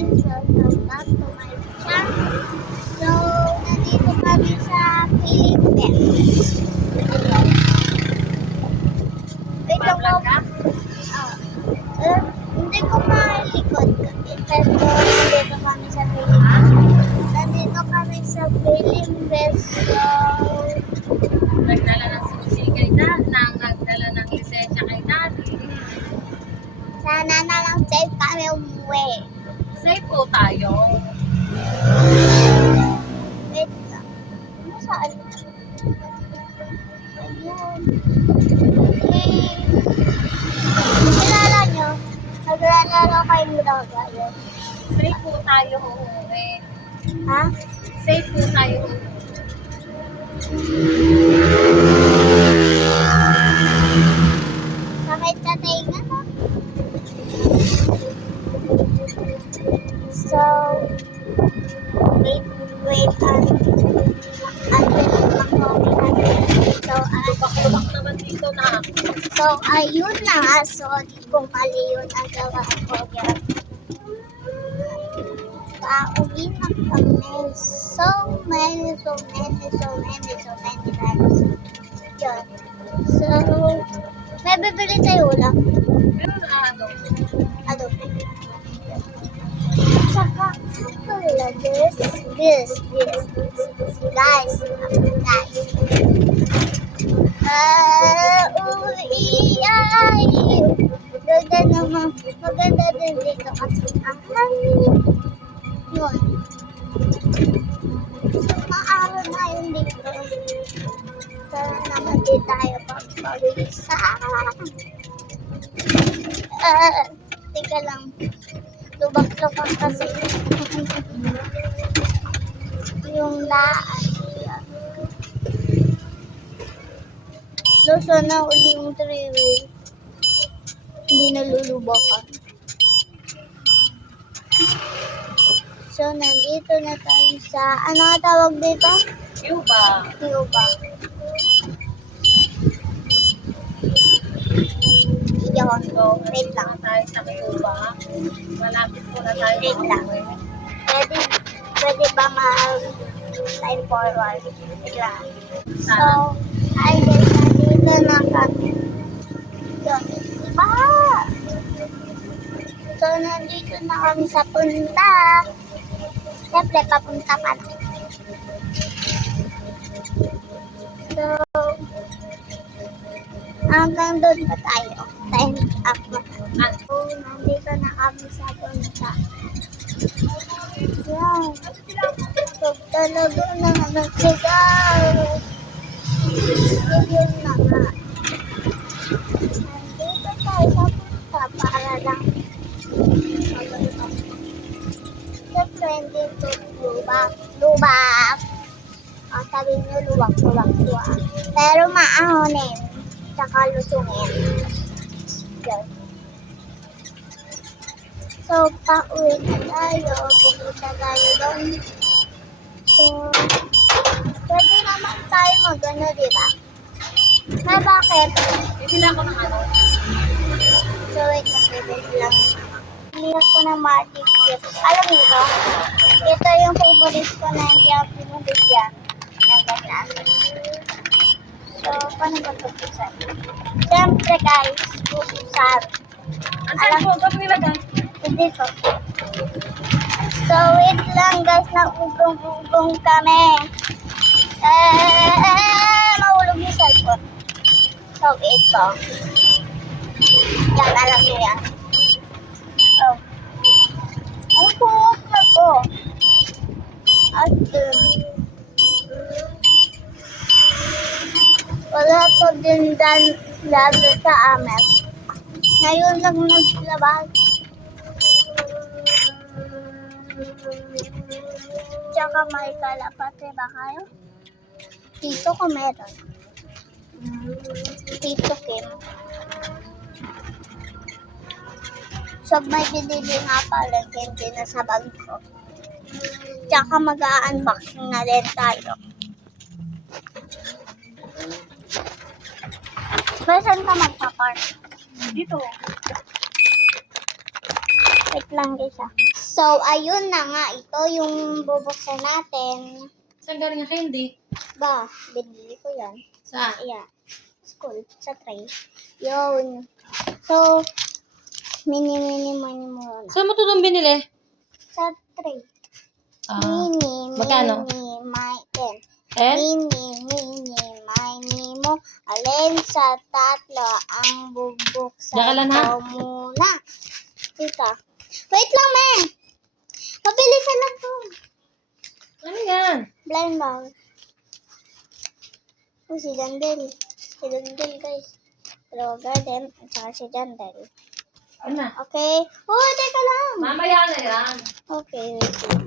guys, welcome back to my channel. So, nandito kami sa Philippines. Wait lang po. Hindi ko malikod kasi pero nandito kami sa Philippines. Nandito kami sa Philippines. So, Nagdala ng susi kay nagdala ng lisensya kay daddy. sana na lang safe kami umuwi. Safe po tayo. Wait lang. Ano saan? Ayun. Kilala nyo? Naglalaro kayong droga yun. Safe po tayo uuwi. Ha? Safe po tayo uuwi. Sakit sa tinga no? So, wait, Lubak naman dito na. So, ayun na nga. Sorry kung mali yun ang gawa ko. Pauwi na kami. So many times. Yun. So, may bibili tayo ulam. Pero ano? Ano? Saka, wala, this. Guys. Uwi ay. Ganda naman. Maganda din dito kasi ang hangin. Yun. Maaraw na yun dito. Sana naman din tayo pagpawisan. Teka lang. Lubak-lubak kasi. Yung daan. So, sana uli yung three-way. Hindi nalulubakan. So, nandito na tayo sa, ano ang tawag dito? Cuba. Cuba. Iyon. Wait lang. Tayo sa Cuba. Malapit po na tayo. Wait lang. Pwede ba time forward? Wait lang. So, ay guys, nandito na kami. Yun. Diba? So, nandito na kami sa punta. Siyempre, papunta pa na. So, hanggang doon pa tayo. Time up na. So, nandito na kami sa punta. Yan. So, talaga na nagsigaw. Yun na nga. Nandito tayo sa punta para lang. Siyempre, hindi ito lubak. Ang sabi niyo, lubak. Pero maahonin. Tsaka lusungin. Yan. So, pauwi na tayo. Pupunta tayo doon. So, pwede naman tayo mag-ano, diba? Na bakit? Bibili ako ng ano? So, wait lang, bibili lang. Bibili ko ng magic chip. Alam niyo ba? Ito yung favorite ko na hindi ako pinubigyan. Ng ganyan. So, paano ba pupusan? Siyempre guys, pupusan. Alam mo, ba't nilagay? Dito. So, wait lang guys, nag-ugong kami. Mahulog yung cellphone. So, ito. Yan, alam niyo yan. Oh. Ang puwag na po. At, wala ko din lalo sa amin. Ngayon lang naglabas. Tsaka may kalapate ba kayo? Tito ko meron. Tito Kim. So may binili nga pala hindi na sa bag ko. Tsaka mag-unboxing na rin tayo. Saan ka magpa-park? Dito. Wait lang guys ah. So, ayun na nga. Ito yung bubuksan natin. Saan galing yung candy? Ba, binili ko yan. Saan? Ayan. School. Sa tray. Yun. So, mini muna. Saan mo ito doon binili? Sa tray. Ah, Mini, magkano? my 10. Eh? Mini, mo. Alin sa tatlo ang bubuksan Diyan ka lang, ha? ko muna. Tita. Wait lang, men. Mabilisan lang to. Ano yan? Blind bag. Oh, si Jandel. Si Jandel, guys. Hello, garden. At saka si Jandel. Ano na? Okay. Oh, teka lang. Mamaya na yan. Okay, wait lang.